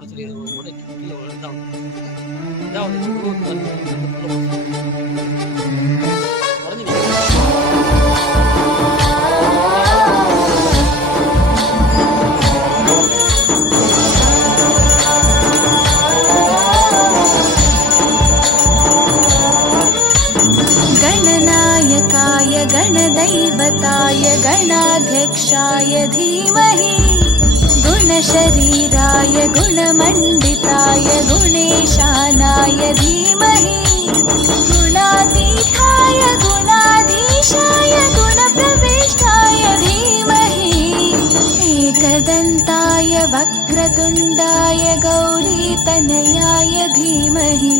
போட சொல்லி உடைக்கு கீழ விழுந்தா இதான் உருவத்துக்கு गणनायकाय गणदैवताय गणाध्यक्षाय धीमहि गुणशरीराय गुणमण्डिताय गुणेशानाय धीमहि गुणातीताय गुणाधीशाय गुणप्रविष्टाय धीमहि एकदन्ताय वक्रतुण्डाय गौरीतनयाय धीमहि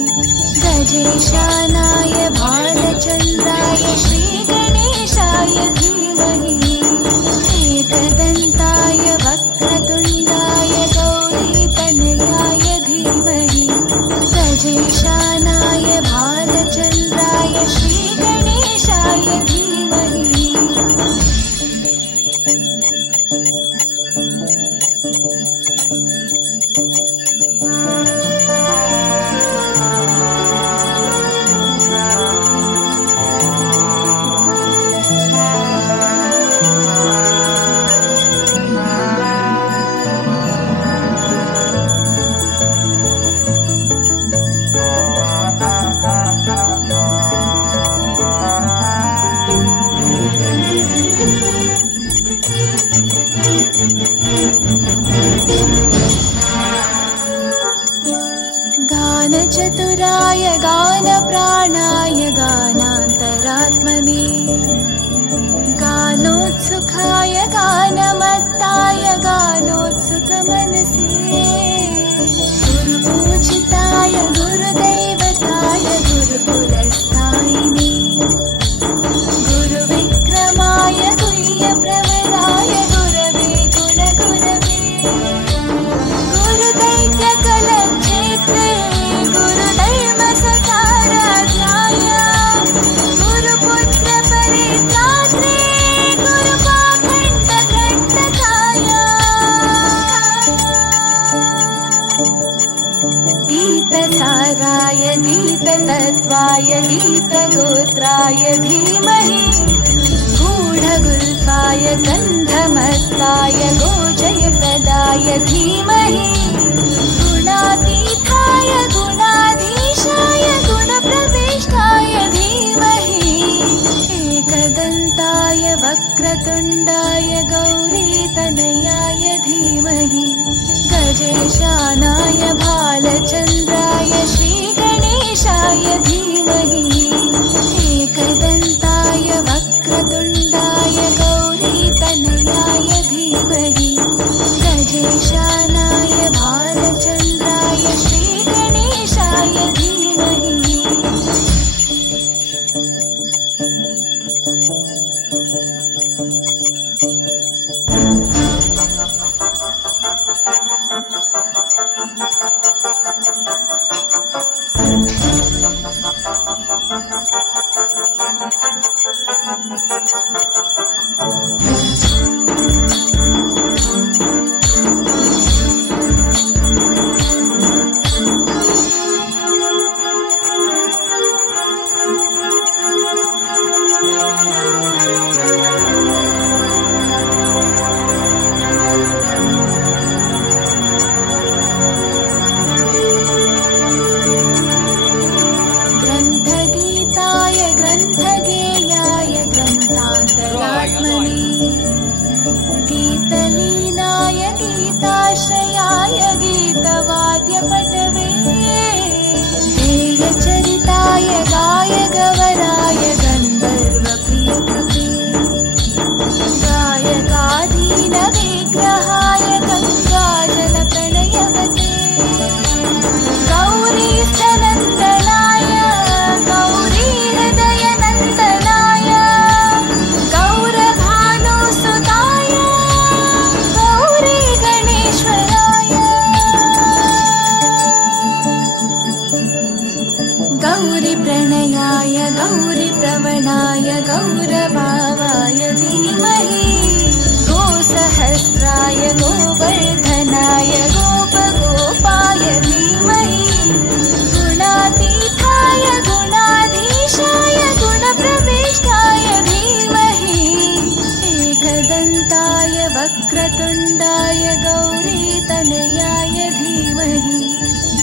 गजेशानाय भालचन्द्राय श्रीगणेशाय धीमहि एकदन्ताय वक्रतुण्डाय गौरीतनयाय धीमहि गजेशानाय भालचन्द्राय श्रीगणेशाय धीमहि गानचतुराय गानप्राणाय गानान्तरात्मने गानोत्सुकाय गानमत्ताय गानोत्सुकमनसे गुरुपूजिताय गुरुदैवताय गुरुपुरस्तायिने गुरुविक्रमाय गुह्यप्रवराय गुरवे गुणगुरवे गुरुदैत्यकलक्षेत्रे गुरुदैवसकाराध्याय गुरुपुत्रपरित्रात्रे गुरुपाखण्डकण्टकाय गीतसाराय गीततत्त्वाय गीतगोत्राय धीमहि गूढगुल्फाय गन्धमत्ताय गोजयप्रदाय धीमहि गुणातीताय गुणाधीशाय गुणप्रविष्टाय धीमहि एकदन्ताय वक्रतुण्डाय गौरीतनयाय धीमहि गजेशानाय भालचन्द्राय श्रीगणेशाय धीमहि एकदन्ताय वक्रतुण्डाय गौरीतनयाय धीमहि गजेशानाय भालचन्द्राय श्रीगणेशाय धीमहि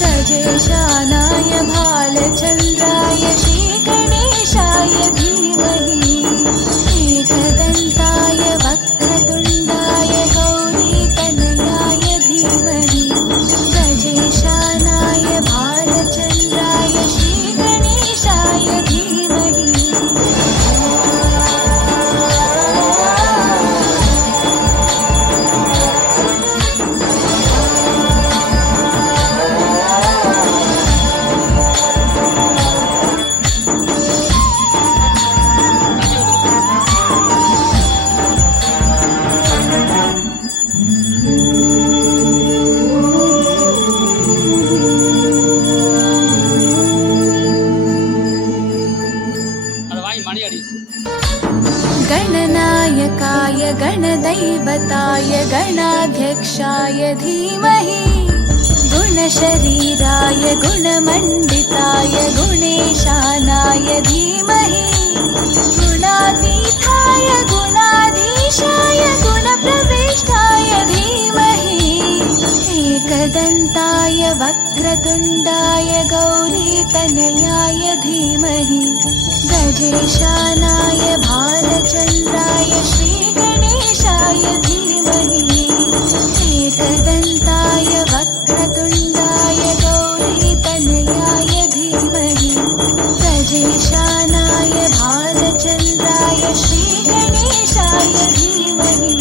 गजेशानाय भालचन्द्राय श्रीगणेशाय धीमहि एकदन्ताय वक्रतुण्डाय गौरीतनयाय धीमहि गजेशानाय भालचन्द्राय श्रीगणेशाय धीमहि அதை வாங்கி மணி அடி. गणनायकाय गणदैवताय गणाध्यक्षाय धीमहि गुणशरीराय गुणमण्डिताय गुणेशानाय धीमहि गुणातीताय गुणाधीशाय गुणप्रविष्टाय धीमहि एकदन्ताय वक्रतुण्डाय गौरीतनयाय धीमहि गजेशानाय भालचन्द्राय श्रीगणेशाय धीमहि एकदन्ताय वक्रतुण्डाय गौरीतनयाय धीमहि गजेशानाय भालचन्द्राय श्रीगणेशाय धीमहि